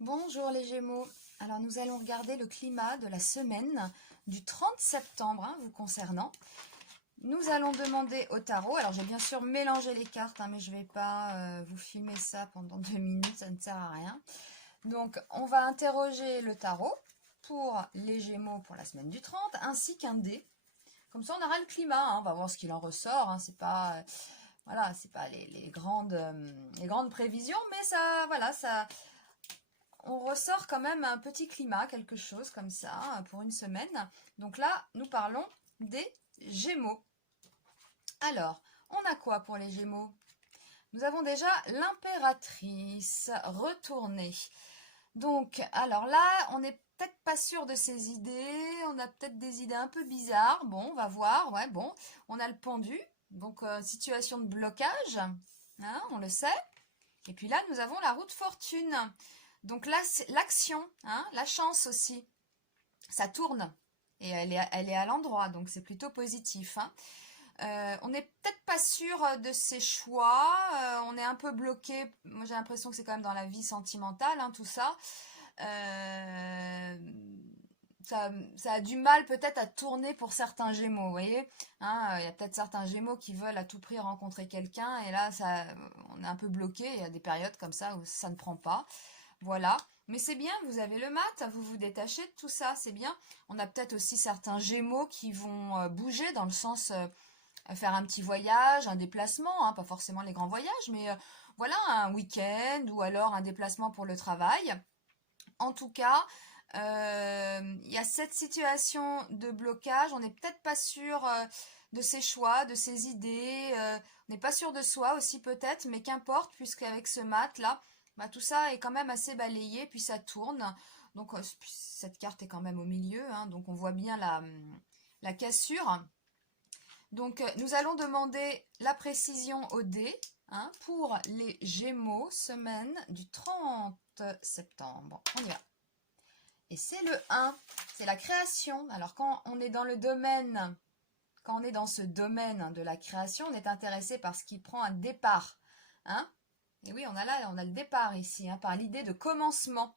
Bonjour les Gémeaux. Alors nous allons regarder le climat de la semaine du 30 septembre vous concernant. Nous allons demander au tarot. Alors j'ai bien sûr mélangé les cartes, mais je ne vais pas vous filmer ça pendant 2 minutes, ça ne sert à rien. Donc on va interroger le tarot pour les Gémeaux pour la semaine du 30, ainsi qu'un dé. Comme ça on aura le climat, on va voir ce qu'il en ressort. C'est pas... Voilà, c'est pas les grandes prévisions, mais ça, voilà, ça, on ressort quand même un petit climat, quelque chose comme ça, pour une semaine. Donc là, nous parlons des Gémeaux. Alors, on a quoi pour les Gémeaux? Nous avons déjà l'impératrice retournée. Donc, alors là, on n'est peut-être pas sûr de ses idées, on a peut-être des idées un peu bizarres. Bon, on va voir, ouais, bon. On a le pendu, donc situation de blocage, on le sait. Et puis là, nous avons la roue de fortune. Donc là, l'action, la chance aussi, ça tourne. Et elle est à l'endroit, donc c'est plutôt positif. On n'est peut-être pas sûr de ses choix, on est un peu bloqué. Moi j'ai l'impression que c'est quand même dans la vie sentimentale, tout ça. Ça a du mal peut-être à tourner pour certains Gémeaux, vous voyez. Il y a peut-être certains Gémeaux qui veulent à tout prix rencontrer quelqu'un, et là on est un peu bloqué. Il y a des périodes comme ça où ça ne prend pas. Voilà. Mais c'est bien, vous avez le mat, vous vous détachez de tout ça, c'est bien. On a peut-être aussi certains Gémeaux qui vont bouger dans le sens faire un petit voyage, un déplacement, pas forcément les grands voyages, mais voilà, un week-end ou alors un déplacement pour le travail. En tout cas, il y a cette situation de blocage, on n'est peut-être pas sûr de ses choix, de ses idées, on n'est pas sûr de soi aussi peut-être, mais qu'importe, puisqu'avec ce mat là, tout ça est quand même assez balayé, puis ça tourne. Donc cette carte est quand même au milieu, donc on voit bien la cassure. Donc nous allons demander la précision au dé pour les Gémeaux, semaine du 30 septembre. On y va. Et c'est le 1, c'est la création. Alors quand on est dans le domaine, quand on est dans ce domaine de la création, on est intéressé par ce qui prend un départ. Et oui, on a le départ ici, par l'idée de commencement.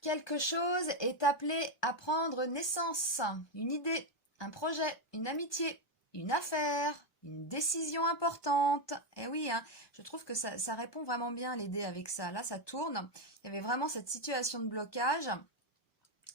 Quelque chose est appelé à prendre naissance. Une idée, un projet, une amitié, une affaire, une décision importante. Et oui, je trouve que ça répond vraiment bien l'idée avec ça. Là, ça tourne. Il y avait vraiment cette situation de blocage.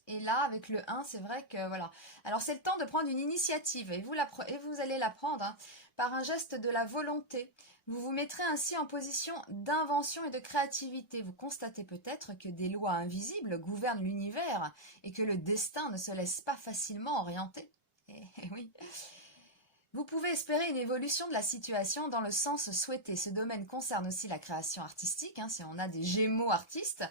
Et là, avec le 1, c'est vrai que voilà. Alors, c'est le temps de prendre une initiative. Et vous allez la prendre par un geste de la volonté. Vous vous mettrez ainsi en position d'invention et de créativité. Vous constatez peut-être que des lois invisibles gouvernent l'univers et que le destin ne se laisse pas facilement orienter. Et oui. Vous pouvez espérer une évolution de la situation dans le sens souhaité. Ce domaine concerne aussi la création artistique, si on a des Gémeaux artistes.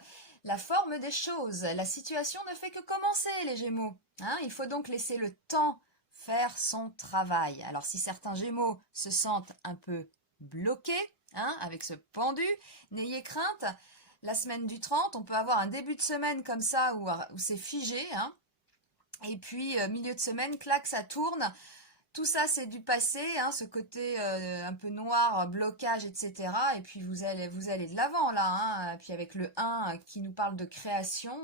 La forme des choses, la situation ne fait que commencer les Gémeaux. Il faut donc laisser le temps faire son travail. Alors si certains Gémeaux se sentent un peu bloqués avec ce pendu, n'ayez crainte. La semaine du 30, on peut avoir un début de semaine comme ça où c'est figé. Et puis milieu de semaine, clac, ça tourne. Tout ça, c'est du passé, ce côté un peu noir, blocage, etc. Et puis vous allez de l'avant là, puis avec le 1 qui nous parle de création,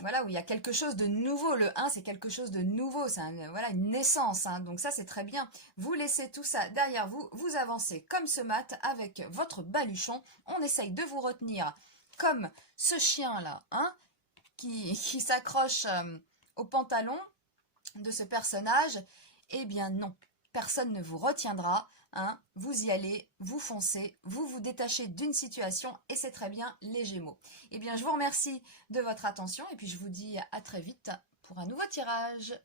voilà, où il y a quelque chose de nouveau. Le 1, c'est quelque chose de nouveau, c'est voilà, une naissance. Donc ça, c'est très bien. Vous laissez tout ça derrière vous, vous avancez comme ce mat avec votre baluchon. On essaye de vous retenir comme ce chien là, qui s'accroche au pantalon de ce personnage. Eh bien non, personne ne vous retiendra, vous y allez, vous foncez, vous vous détachez d'une situation et c'est très bien les Gémeaux. Eh bien je vous remercie de votre attention et puis je vous dis à très vite pour un nouveau tirage.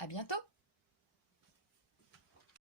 À bientôt.